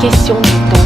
question du temps.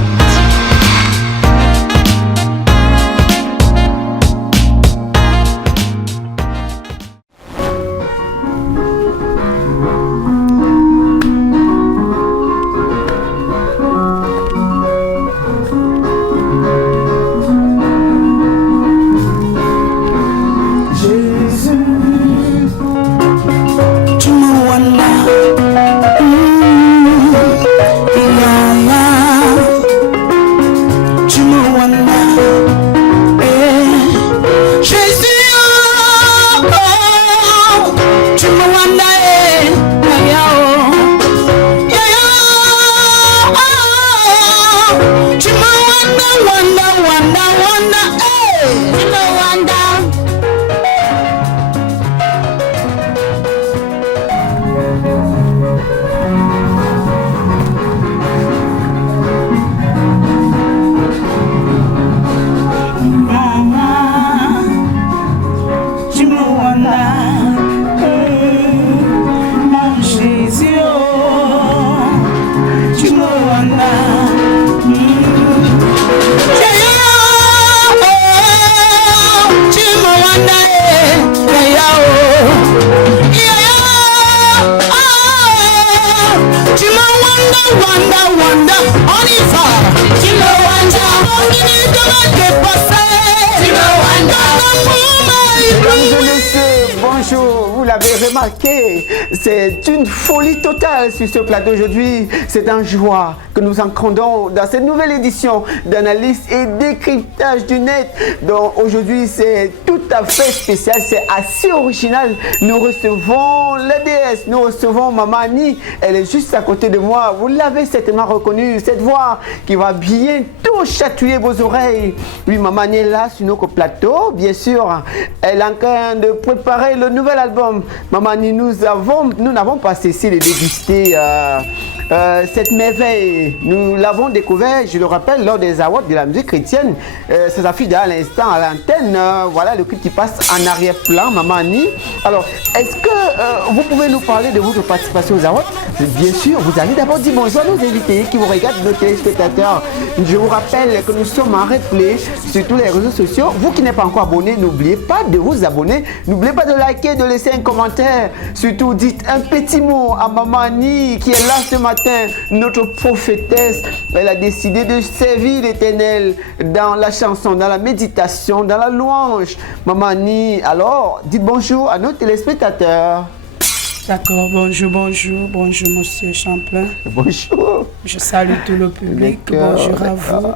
Bonjour, vous l'avez remarqué, c'est une folie totale sur ce plateau aujourd'hui. C'est un joie que nous encandons dans cette nouvelle édition d'analyse et décryptage du net. Donc aujourd'hui, c'est tout à fait spécial, c'est assez original. Nous recevons la déesse, nous recevons Maman Annie. Elle est juste à côté de moi. Vous l'avez certainement reconnue, cette voix qui va bientôt chatouiller vos oreilles. Oui, Maman Annie est là sur notre plateau, bien sûr. Elle est en train de préparer le nouvel album. Maman Annie, nous n'avons pas cessé de déguster cette merveille. Nous l'avons découvert, je le rappelle, lors des awards de la musique chrétienne. C'est sa fille à l'instant à l'antenne. Voilà le clip qui passe en arrière-plan, Maman Annie. Alors, est-ce que vous pouvez nous parler de votre participation aux awards? Bien sûr, vous allez d'abord dire bonjour à nos invités qui vous regardent, nos téléspectateurs. Je vous rappelle que nous sommes en replay sur tous les réseaux sociaux. Vous qui n'êtes pas encore abonné, n'oubliez pas de vous abonner. N'oubliez pas de liker, de laisser un commentaire. Surtout, dites un petit mot à Maman Annie qui est là ce matin. Notre prophétesse, elle a décidé de servir l'Éternel dans la chanson, dans la méditation, dans la louange. Maman Annie, alors, dites bonjour à nos téléspectateurs. D'accord, bonjour, monsieur Champlain. Bonjour. Je salue tout le public, bonjour à vous.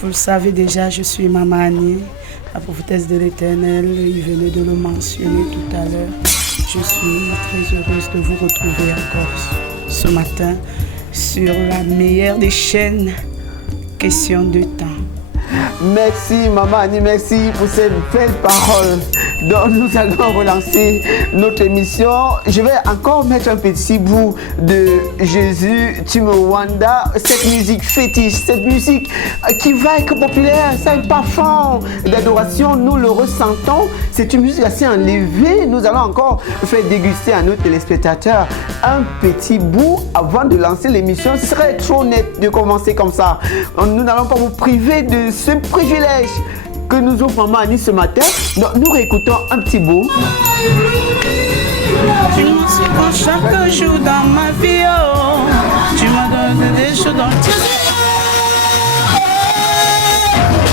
Vous le savez déjà, je suis Maman Annie, la prophétesse de l'Éternel. Il venait de le mentionner tout à l'heure. Je suis très heureuse de vous retrouver encore ce matin sur la meilleure des chaînes, question de temps. Merci Maman Annie, merci pour ces belles paroles. Donc nous allons relancer notre émission. Je vais encore mettre un petit bout de Jésus, Chimamanda, cette musique fétiche, cette musique qui va être populaire, c'est un parfum d'adoration, nous le ressentons. C'est une musique assez enlevée. Nous allons encore faire déguster à nos téléspectateurs un petit bout avant de lancer l'émission. Ce serait trop net de commencer comme ça. Nous n'allons pas vous priver de ce privilège que nous offre Maman Annie ce matin. Donc nous réécoutons un petit bout. Tu m'en surprends chaque jour dans ma vie, oh. Tu m'as donné des choses dans tes yeux.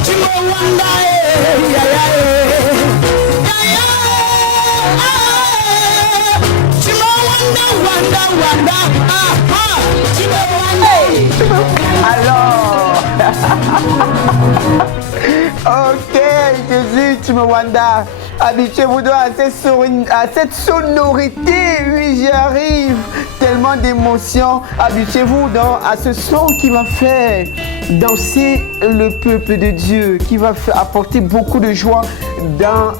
Tu m'as wanda, tu m'as wanda, tu m'as Alors ok, Jésus, Chimamanda, habituez-vous à cette sonorité. Oui, j'y arrive. Tellement d'émotions. Habituez-vous donc à ce son qui va faire danser le peuple de Dieu, qui va apporter beaucoup de joie dans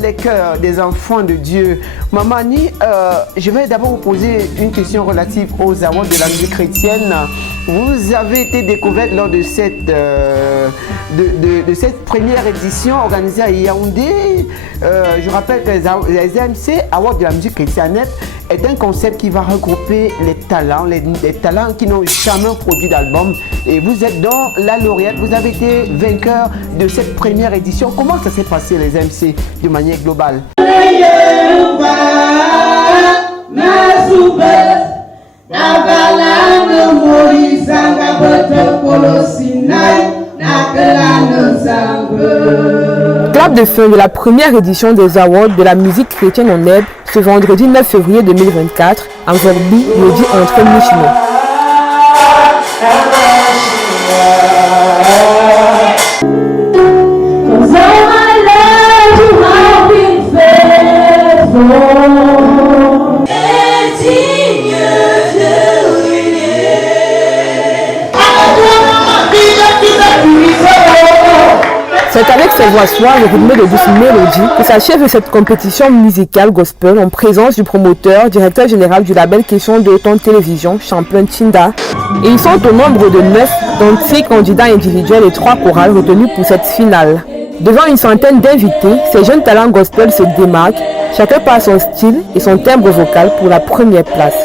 les cœurs des enfants de Dieu. Maman Annie, je vais d'abord vous poser une question relative aux awards de la musique chrétienne. Vous avez été découverte lors de cette première édition organisée à Yaoundé. Je rappelle que les AMC, Awards de la musique chrétienne, est un concept qui va regrouper les talents qui n'ont jamais produit d'album. Et vous êtes dans la lauréate, vous avez été vainqueur de cette première édition. Comment ça s'est passé les MC de manière globale? Clap de fin de la première édition des Awards de la musique chrétienne en Neb ce vendredi 9 février 2024 en Zorbi, jeudi entre Michino. C'est avec ses voix soirs et rythmées de douces mélodies que s'achève cette compétition musicale gospel en présence du promoteur, directeur général du label Question de Ton Télévision, Champlain Chinda. Et ils sont au nombre de 9, dont 6 candidats individuels et 3 chorales retenus pour cette finale. Devant une centaine d'invités, ces jeunes talents gospel se démarquent, chacun par son style et son timbre vocal pour la première place.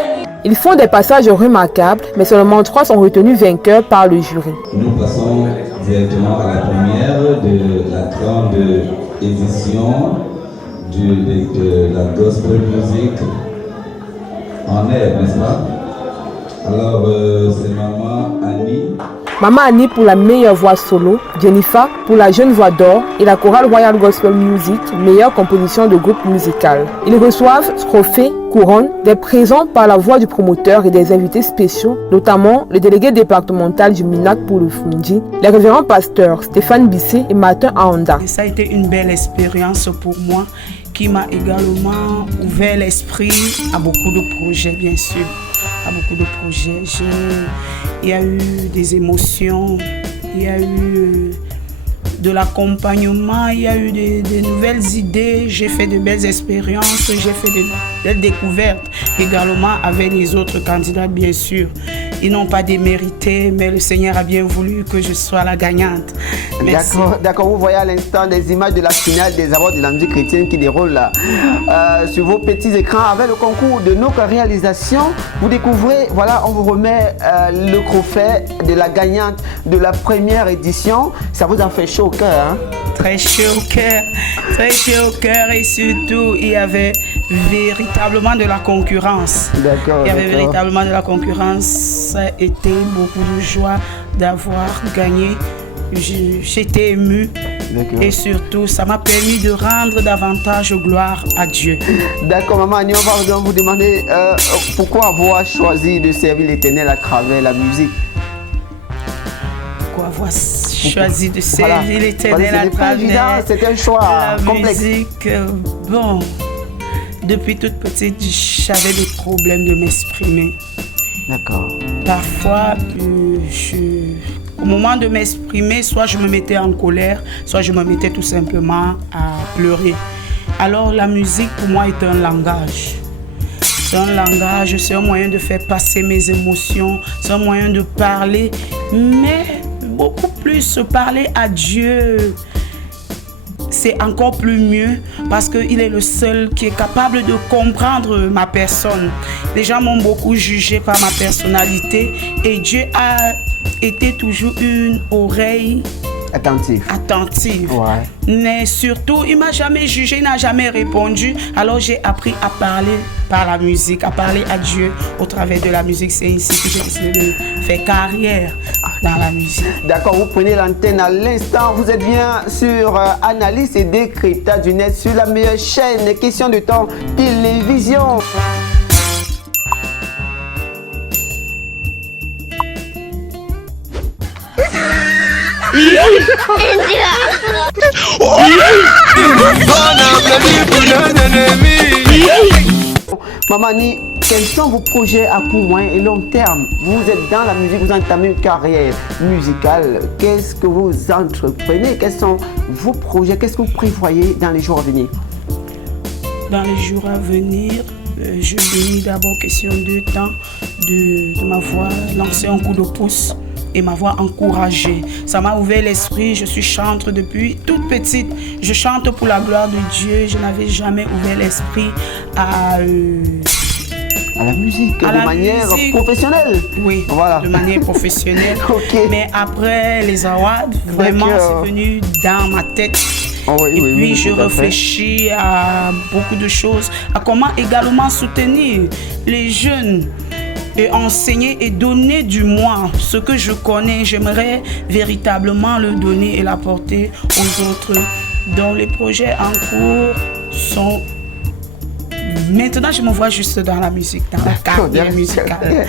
Ils font des passages remarquables, mais seulement 3 sont retenus vainqueurs par le jury. Nous passons directement à la première de la grande édition de la gospel music en air, n'est-ce pas? Alors, c'est Maman Annie. Maman Annie pour la meilleure voix solo, Jennifer pour la jeune voix d'or et la chorale Royal Gospel Music, meilleure composition de groupe musical. Ils reçoivent trophées, couronnes, des présents par la voix du promoteur et des invités spéciaux, notamment le délégué départemental du MINAC pour le Fundi, les révérends pasteurs Stéphane Bissé et Martin Aonda. Ça a été une belle expérience pour moi qui m'a également ouvert l'esprit à beaucoup de projets, bien sûr. À beaucoup de projets. Il y a eu des émotions, il y a eu de l'accompagnement, il y a eu des nouvelles idées, j'ai fait de belles expériences, j'ai fait de belles découvertes également avec les autres candidats, bien sûr. Ils n'ont pas démérité, mais le Seigneur a bien voulu que je sois la gagnante. D'accord, vous voyez à l'instant des images de la finale des Awards de la musique chrétienne qui déroulent là, sur vos petits écrans avec le concours de nos réalisations. Vous découvrez, voilà, on vous remet le trophée de la gagnante de la première édition. Ça vous a fait chaud au cœur, hein? Très chaud au cœur et surtout il y avait véritablement de la concurrence. D'accord. Il y avait véritablement de la concurrence. Ça a été beaucoup de joie d'avoir gagné. J'étais émue et surtout ça m'a permis de rendre davantage gloire à Dieu. D'accord, Maman Annie, on va vous demander pourquoi avoir choisi de servir l'Éternel à travers la musique. Pourquoi avoir choisi de servir l'Éternel à travers c'est un choix la complexe. musique. Bon, depuis toute petite, j'avais des problèmes de m'exprimer. D'accord. Parfois, au moment de m'exprimer, soit je me mettais en colère, soit je me mettais tout simplement à pleurer. Alors la musique pour moi est un langage. C'est un langage, c'est un moyen de faire passer mes émotions, c'est un moyen de parler, mais beaucoup plus parler à Dieu. C'est encore plus mieux parce qu'il est le seul qui est capable de comprendre ma personne. Les gens m'ont beaucoup jugé par ma personnalité et Dieu a été toujours une oreille attentive. Ouais. Mais surtout, il ne m'a jamais jugé, il n'a jamais répondu. Alors j'ai appris à parler par la musique, à parler à Dieu au travers de la musique. C'est ainsi que j'ai décidé de faire carrière dans la musique. D'accord, vous prenez l'antenne à l'instant. Vous êtes bien sur Analyse et Décryptage du Net sur la meilleure chaîne Question de Temps Télévision. Maman Annie, quels sont vos projets à court, moyen et long terme? Vous êtes dans la musique, vous entamez une carrière musicale. Qu'est-ce que vous entreprenez? Quels sont vos projets? Qu'est-ce que vous prévoyez dans les jours à venir? Dans les jours à venir, je bénis d'abord question de temps de ma voix, lancer un coup de pouce et m'avoir encouragée. Ça m'a ouvert l'esprit, je suis chanteuse depuis toute petite. Je chante pour la gloire de Dieu, je n'avais jamais ouvert l'esprit à la musique de manière professionnelle. Oui, voilà. De manière professionnelle. Ok. Mais après les awards, vraiment, c'est venu dans ma tête. Oh oui, et oui, puis oui, je réfléchis à beaucoup de choses, à comment également soutenir les jeunes et enseigner et donner du moi. Ce que je connais, j'aimerais véritablement le donner et l'apporter aux autres. Donc les projets en cours sont... Maintenant, je me vois juste dans la musique, dans la carrière musicale.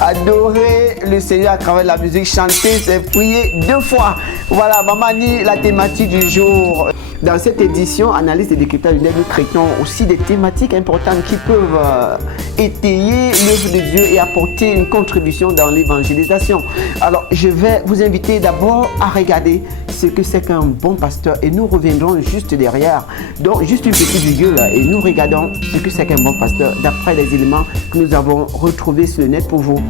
Adorer le Seigneur à travers la musique, chanter, c'est prier 2 fois. Voilà, Maman Annie, la thématique du jour. Dans cette édition, analyse et décryptage du net, nous traitons aussi des thématiques importantes qui peuvent étayer l'œuvre de Dieu et apporter une contribution dans l'évangélisation. Alors, je vais vous inviter d'abord à regarder ce que c'est qu'un bon pasteur et nous reviendrons juste derrière. Donc, juste une petite virgule et nous regardons ce que c'est qu'un bon pasteur d'après les éléments que nous avons retrouvés sur le net pour vous.